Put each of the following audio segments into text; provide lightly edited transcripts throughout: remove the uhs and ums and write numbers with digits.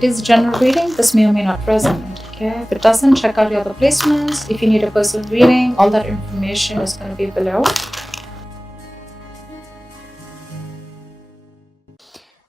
It is general reading. This may or may not resonate. Okay, if it doesn't, check out your other placements. If you need a personal reading, all that information is going to be below.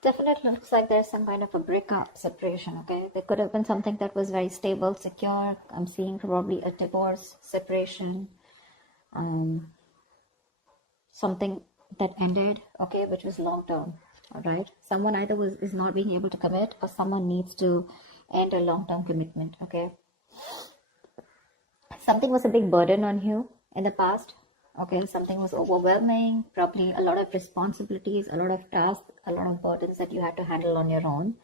Definitely looks like there's some kind of a breakup, separation, okay? There could have been something that was very stable, secure. I'm seeing probably a divorce, separation, something that ended, okay, which was long term, all right? Someone either is not being able to commit, or someone needs to end a long-term commitment, okay? Something was a big burden on you in the past, okay? Something was overwhelming, probably a lot of responsibilities, a lot of tasks, a lot of burdens that you had to handle on your own.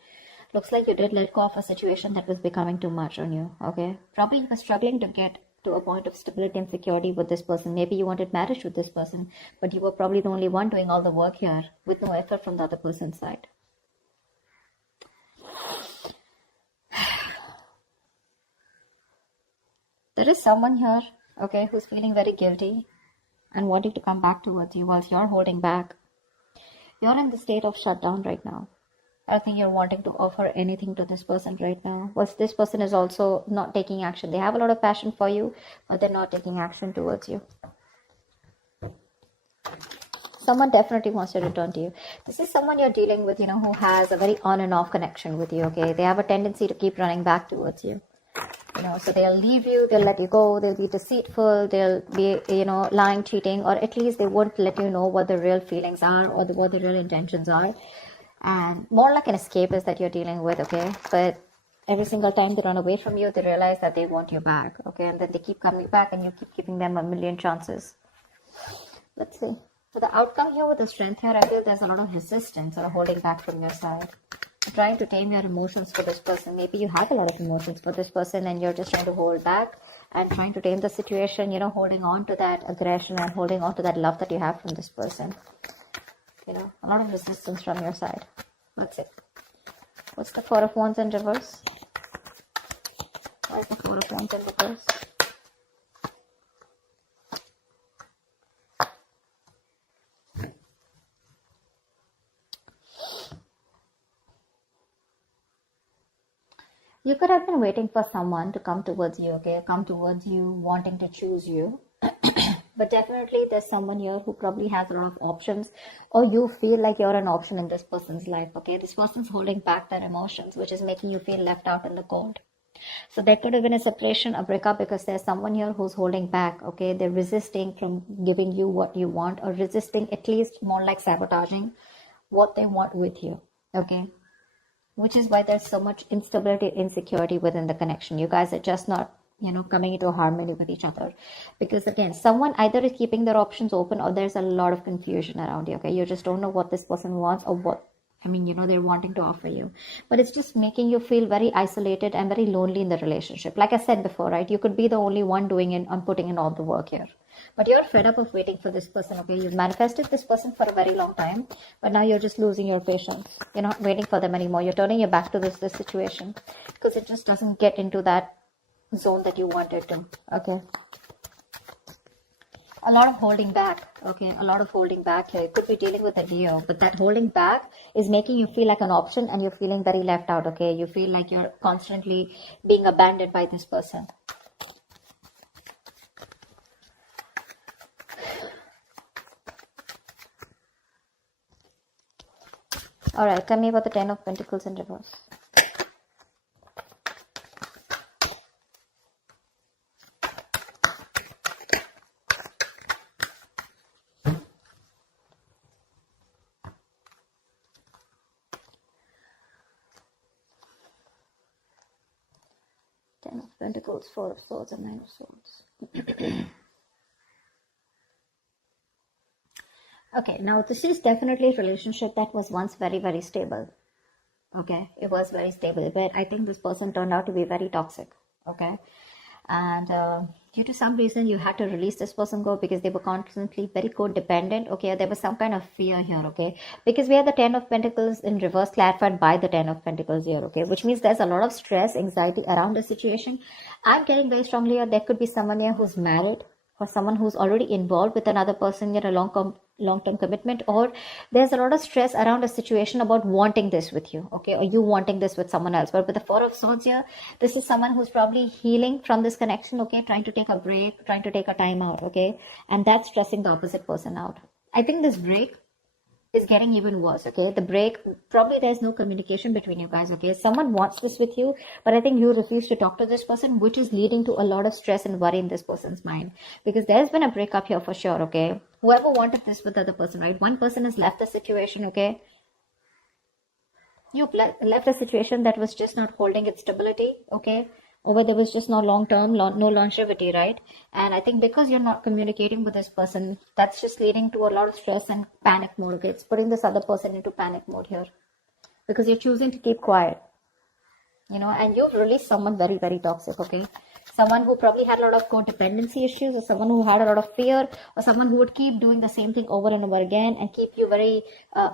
Looks like you did let go of a situation that was becoming too much on you, okay? Probably you were struggling to get to a point of stability and security with this person. Maybe you wanted marriage with this person, but you were probably the only one doing all the work here with no effort from the other person's side. There is someone here, okay, who's feeling very guilty and wanting to come back towards you whilst you're holding back. You're in the state of shutdown right now. I think you're wanting to offer anything to this person right now. Whilst this person is also not taking action. They have a lot of passion for you, but they're not taking action towards you. Someone definitely wants to return to you. This is someone you're dealing with, who has a very on and off connection with you, okay? They have a tendency to keep running back towards you. So they'll leave you, they'll let you go, they'll be deceitful, they'll be, lying, cheating, or at least they won't let you know what the real feelings are or what the real intentions are. And more like an escapist that you're dealing with, okay? But every single time they run away from you, they realize that they want you back, okay? And then they keep coming back and you keep giving them a million chances. Let's see. So the outcome here with the strength here, I feel there's a lot of resistance or holding back from your side. You're trying to tame your emotions for this person. Maybe you have a lot of emotions for this person and you're just trying to hold back and trying to tame the situation, holding on to that aggression and holding on to that love that you have from this person. A lot of resistance from your side. Let's see. What's the Four of Wands in reverse? Why is the Four of Wands in reverse? You could have been waiting for someone to come towards you, okay? Come towards you, wanting to choose you. But definitely there's someone here who probably has a lot of options, or you feel like you're an option in this person's life, okay? This person's holding back their emotions, which is making you feel left out in the cold. So there could have been a separation, a breakup, because there's someone here who's holding back, okay? They're resisting from giving you what you want, or resisting, at least more like sabotaging what they want with you, okay? Which is why there's so much instability, insecurity within the connection. You guys are just not coming into harmony with each other, because again, someone either is keeping their options open, or there's a lot of confusion around you, okay? You just don't know what this person wants, or what they're wanting to offer you, but it's just making you feel very isolated and very lonely in the relationship. Like I said before, right, you could be the only one doing it and putting in all the work here, but you're fed up of waiting for this person, okay? You've manifested this person for a very long time, but now you're just losing your patience. You're not waiting for them anymore. You're turning your back to this situation because it just doesn't get into that zone that you wanted to, okay? A lot of holding back, okay? A lot of holding back here. You could be dealing with a Leo, but that holding back is making you feel like an option, and you're feeling very left out, okay? You feel like you're constantly being abandoned by this person. All right, tell me about the Ten of Pentacles in reverse. Ten of Pentacles, Four of Swords, and Nine of Swords. Okay, now this is definitely a relationship that was once very, very stable. Okay, it was very stable, but I think this person turned out to be very toxic. Okay, and due to some reason you had to release this person go, because they were constantly very codependent. Okay, there was some kind of fear here. Okay, because we have the Ten of Pentacles in reverse clarified by the Ten of Pentacles here. Okay, which means there's a lot of stress, anxiety around the situation. I'm getting very strongly here there could be someone here who's married, for someone who's already involved with another person in a long-term commitment, or there's a lot of stress around a situation about wanting this with you, okay, or you wanting this with someone else. But with the Four of Swords here, this is someone who's probably healing from this connection, okay, trying to take a break, trying to take a time out, okay, and that's stressing the opposite person out. I think this break is getting even worse, okay? The break, probably there's no communication between you guys, okay? Someone wants this with you, but I think you refuse to talk to this person, which is leading to a lot of stress and worry in this person's mind, because there's been a breakup here for sure, okay? Whoever wanted this with the other person, right? One person has left the situation, okay? You've left a situation that was just not holding its stability, okay? Or where there was just no long-term, no longevity, right? And I think because you're not communicating with this person, that's just leading to a lot of stress and panic mode, okay? It's putting this other person into panic mode here because you're choosing to keep quiet, you know, and you've released someone very, very toxic, okay? Someone who probably had a lot of codependency issues, or someone who had a lot of fear, or someone who would keep doing the same thing over and over again and keep you very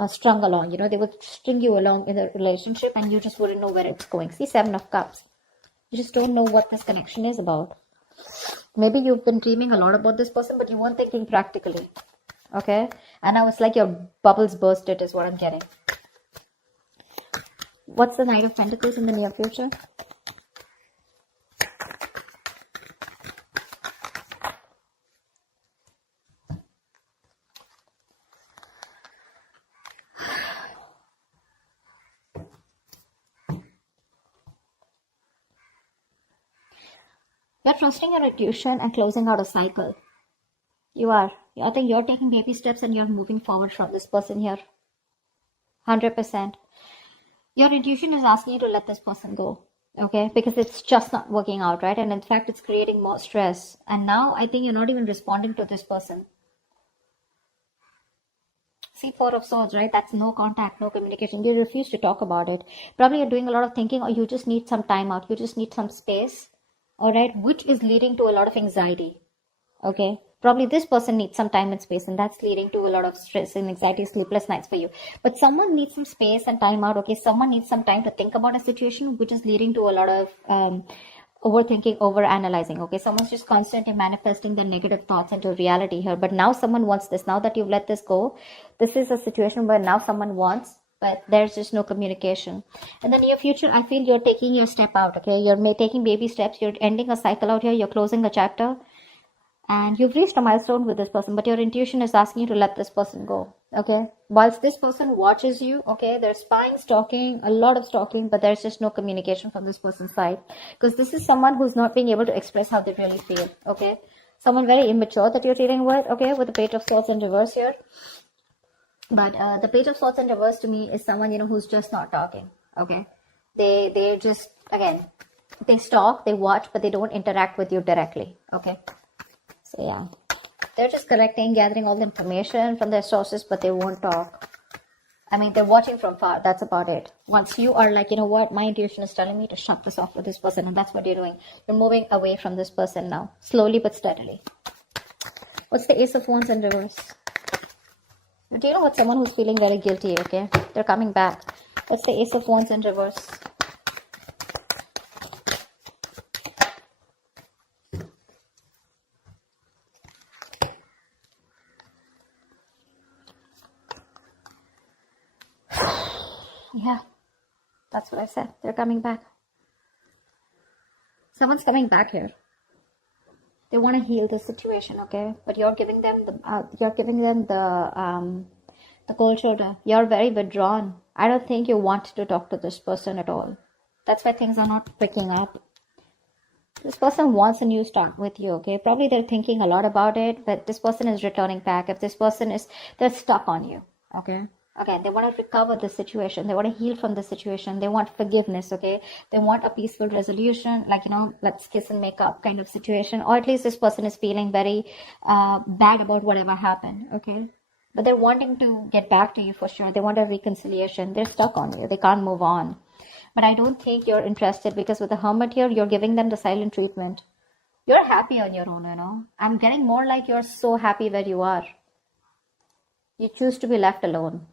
strung along, you know, they would string you along in the relationship and you just wouldn't know where it's going. See, Seven of Cups. You just don't know what this connection is about. Maybe you've been dreaming a lot about this person, but you weren't thinking practically. Okay? And now it's like your bubbles bursted is what I'm getting. What's the Knight of Pentacles in the near future? You're trusting your intuition and closing out a cycle. You are. I think you're taking baby steps and you're moving forward from this person here. 100%. Your intuition is asking you to let this person go. Okay? Because it's just not working out, right? And in fact, it's creating more stress. And now I think you're not even responding to this person. See, Four of Swords, right? That's no contact, no communication. You refuse to talk about it. Probably you're doing a lot of thinking, or you just need some time out. You just need some space. All right, which is leading to a lot of anxiety. Okay, probably this person needs some time and space, and that's leading to a lot of stress and anxiety, sleepless nights for you. But someone needs some space and time out. Okay, someone needs some time to think about a situation, which is leading to a lot of overthinking, overanalyzing. Okay, someone's just constantly manifesting their negative thoughts into reality here. But now someone wants this. Now that you've let this go, this is a situation where now someone wants, but there's just no communication. In the near future, I feel you're taking your step out, okay? You're taking baby steps. You're ending a cycle out here. You're closing a chapter. And you've reached a milestone with this person, but your intuition is asking you to let this person go, okay? Whilst this person watches you, okay, there's spying, stalking, a lot of stalking, but there's just no communication from this person's side. Because this is someone who's not being able to express how they really feel, okay? Someone very immature that you're dealing with, okay? With the Page of Swords in reverse here. But the Page of Swords in reverse to me is someone, you know, who's just not talking, okay? They just, again, they stalk, they watch, but they don't interact with you directly, okay? So, yeah. They're just collecting, gathering all the information from their sources, but they won't talk. I mean, they're watching from far. That's about it. Once you are like, you know what, my intuition is telling me to shut this off with this person, and that's what you're doing. You're moving away from this person now, slowly but steadily. What's the Ace of Wands in reverse? Do you know what? Someone who's feeling very guilty, okay? They're coming back. That's the Ace of Wands in reverse. Yeah, that's what I said. They're coming back. Someone's coming back here. They want to heal the situation, okay? But you're giving them the cold shoulder. You're very withdrawn. I don't think you want to talk to this person at all. That's why things are not picking up. This person wants a new start with you, okay? Probably they're thinking a lot about it, but this person is returning back. If this person is, they're stuck on you, okay? Again, they want to recover the situation. They want to heal from the situation. They want forgiveness, okay? They want a peaceful resolution, like, you know, let's kiss and make up kind of situation. Or at least this person is feeling very bad about whatever happened, okay? But they're wanting to get back to you for sure. They want a reconciliation. They're stuck on you. They can't move on. But I don't think you're interested, because with the Hermit here, you're giving them the silent treatment. You're happy on your own, you know? I'm getting more like you're so happy where you are. You choose to be left alone.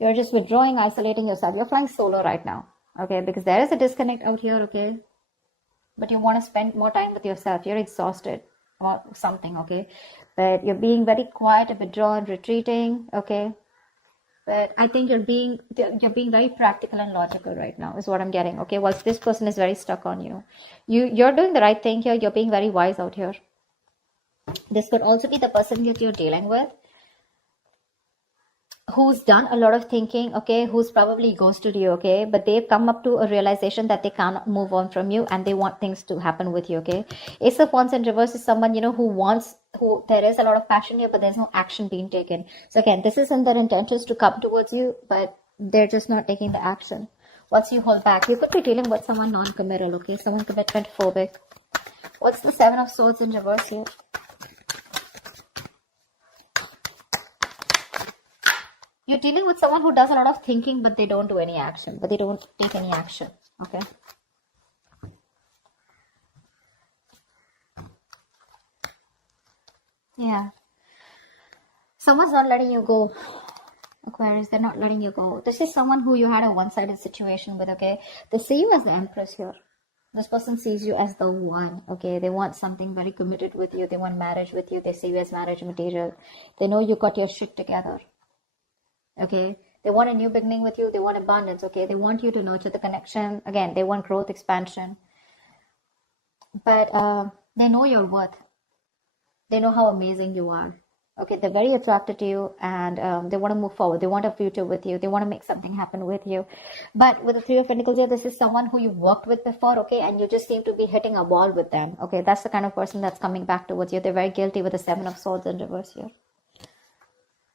You're just withdrawing, isolating yourself. You're flying solo right now, okay? Because there is a disconnect out here, okay? but you want to spend more time with yourself. You're exhausted about something, okay? But you're being very quiet, withdrawn, retreating, okay? But I think you're being very practical and logical right now, is what I'm getting, okay? Whilst this person is very stuck on you. You're doing the right thing here. You're being very wise out here. This could also be the person that you're dealing with, who's done a lot of thinking, okay, who's probably ghosted you, okay, but they've come up to a realization that they can't move on from you and they want things to happen with you, okay. Ace of Wands in reverse is someone, who there is a lot of passion here, but there's no action being taken. So again, this isn't their intentions to come towards you, but they're just not taking the action. Once you hold back, you could be dealing with someone non-committal, okay, someone commitment phobic. What's the Seven of Swords in reverse here? You're dealing with someone who does a lot of thinking, but they don't do any action, but they don't take any action, okay? Yeah. Someone's not letting you go, Aquarius. They're not letting you go. This is someone who you had a one-sided situation with, okay? They see you as the Empress here. This person sees you as the one, okay? They want something very committed with you. They want marriage with you. They see you as marriage material. They know you got your shit together. Okay, they want a new beginning with you. They want abundance. Okay, they want you to nurture the connection. Again, they want growth, expansion. But they know your worth. They know how amazing you are. Okay, they're very attracted to you, and they want to move forward. They want a future with you. They want to make something happen with you. But with the Three of Pentacles here, this is someone who you've worked with before, okay, and you just seem to be hitting a wall with them. Okay, that's the kind of person that's coming back towards you. They're very guilty with the Seven of Swords in reverse here.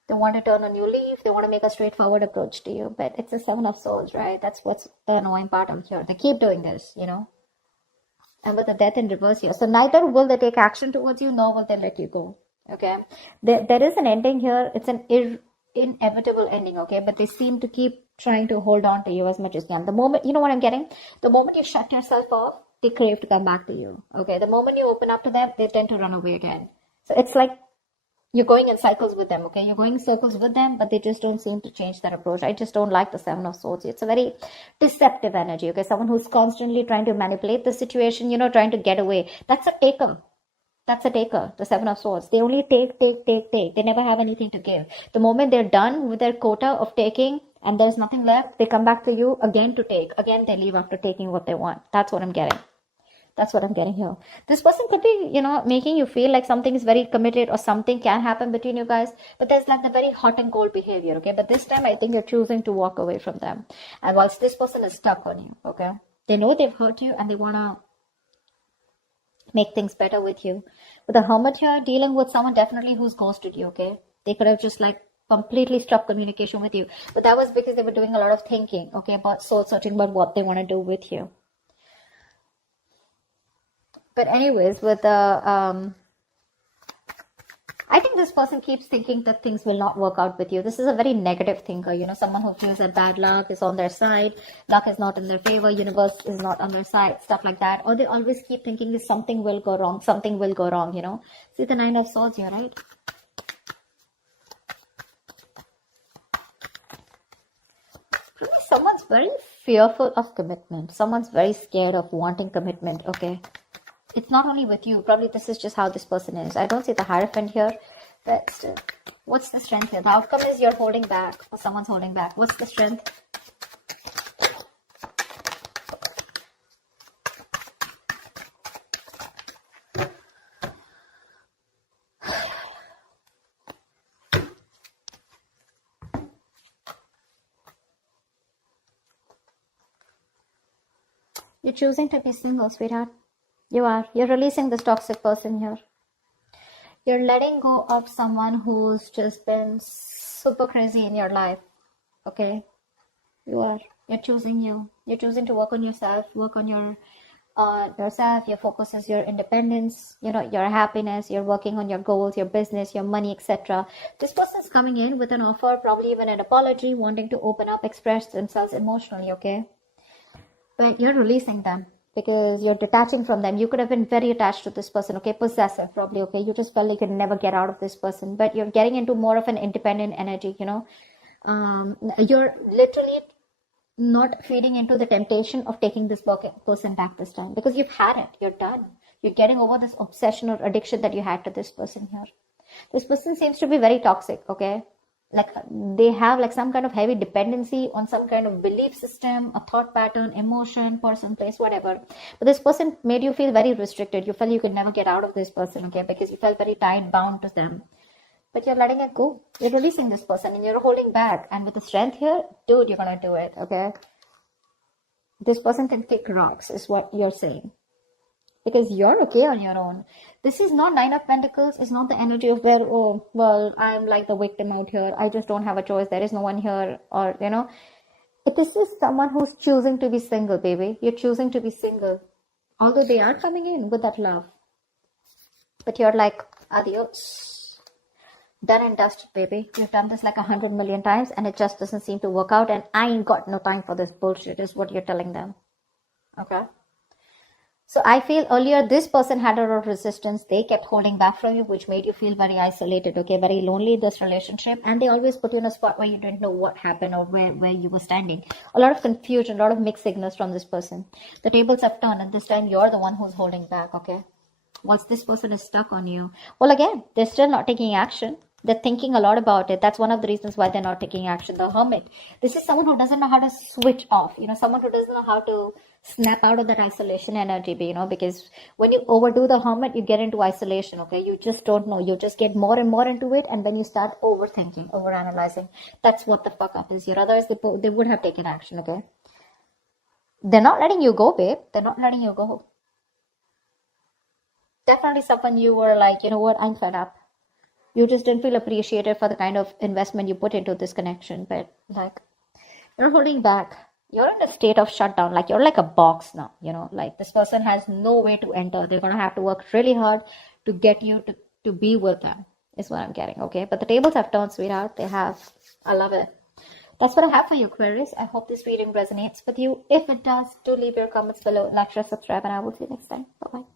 They want to turn a new leaf. They want to make a straightforward approach to you. But it's a Seven of Swords, right? That's what's the annoying part out here. They keep doing this, And with the Death in reverse here. So neither will they take action towards you, nor will they let you go. Okay? There is an ending here. It's an inevitable ending, okay? But they seem to keep trying to hold on to you as much as they can. The moment, you know what I'm getting? The moment you shut yourself off, they crave to come back to you. Okay? The moment you open up to them, they tend to run away again. So it's like you're going in cycles with them, okay? You're going in circles with them, but they just don't seem to change their approach. I just don't like the Seven of Swords. It's a very deceptive energy, okay? Someone who's constantly trying to manipulate the situation, trying to get away. That's a taker. That's a taker, the Seven of Swords. They only take. They never have anything to give. The moment they're done with their quota of taking and there's nothing left, they come back to you again to take. Again, they leave after taking what they want. That's what I'm getting. That's what I'm getting here. This person could be, making you feel like something is very committed or something can happen between you guys. But there's like the very hot and cold behavior, okay? But this time I think you're choosing to walk away from them. And whilst this person is stuck on you, okay? They know they've hurt you and they want to make things better with you. With the Hermit here, dealing with someone definitely who's ghosted you, okay? They could have just completely stopped communication with you. But that was because they were doing a lot of thinking, okay? About soul searching about what they want to do with you. But anyways, with the, I think this person keeps thinking that things will not work out with you. This is a very negative thinker, someone who feels that bad luck is on their side, luck is not in their favor, universe is not on their side, stuff like that. Or they always keep thinking that something will go wrong, See the Nine of Swords here, right? Someone's very fearful of commitment. Someone's very scared of wanting commitment, okay? It's not only with you. Probably this is just how this person is. I don't see the Hierophant here. But still, what's the strength here? The outcome is you're holding back or someone's holding back. What's the strength? You're choosing to be single, sweetheart. You are. You're releasing this toxic person here. You're letting go of someone who's just been super crazy in your life. Okay? You are. You're choosing you. You're choosing to work on yourself, work on yourself. Your focus is your independence, your happiness. You're working on your goals, your business, your money, etc. This person's coming in with an offer, probably even an apology, wanting to open up, express themselves emotionally, okay? But you're releasing them. Because you're detaching from them. You could have been very attached to this person, okay? Possessive, probably, okay? You just felt like you could never get out of this person. But you're getting into more of an independent energy, You're literally not feeding into the temptation of taking this person back this time, because you've had it, you're done. You're getting over this obsession or addiction that you had to this person here. This person seems to be very toxic, okay? Like they have like some kind of heavy dependency on some kind of belief system, a thought pattern, emotion, person, place, whatever. But this person made you feel very restricted. You felt you could never get out of this person, okay? Because you felt very tied, bound to them. But you're letting it go. You're releasing this person and you're holding back. And with the strength here, dude, you're gonna do it, okay? This person can kick rocks, is what you're saying. Because you're okay on your own. This is not Nine of Pentacles. It's not the energy of where, oh, well, I'm like the victim out here. I just don't have a choice. There is no one here. Or, you know, this is someone who's choosing to be single, baby. You're choosing to be single. Although they are coming in with that love. But you're like, adios. Done and dusted, baby. You've done this like 100 million times and it just doesn't seem to work out. And I ain't got no time for this bullshit, is what you're telling them. Okay? So I feel earlier this person had a lot of resistance. They kept holding back from you, which made you feel very isolated, okay, very lonely in this relationship. And they always put you in a spot where you didn't know what happened or where you were standing. A lot of confusion, a lot of mixed signals from this person. The tables have turned and this time you're the one who's holding back, okay? Once this person is stuck on you, well, again, they're still not taking action. They're thinking a lot about it. That's one of the reasons why they're not taking action. The Hermit. This is someone who doesn't know how to switch off. You know, someone who doesn't know how to snap out of that isolation energy, you know, because when you overdo the Hermit, you get into isolation, okay? You just don't know. You just get more and more into it. And then you start overthinking, overanalyzing. That's what the fuck up is here. Otherwise, they would have taken action, okay? They're not letting you go, babe. They're not letting you go. Definitely someone you were like, you know what, I'm fed up. You just didn't feel appreciated for the kind of investment you put into this connection. But like, you're holding back. You're in a state of shutdown. Like you're like a box now, you know, like this person has no way to enter. They're going to have to work really hard to get you to be with them, is what I'm getting, okay? But the tables have turned, sweetheart. They have. I love it. That's what I have for you, Aquarius. I hope this reading resonates with you. If it does, do leave your comments below, like, share, subscribe, and I will see you next time. Bye-bye.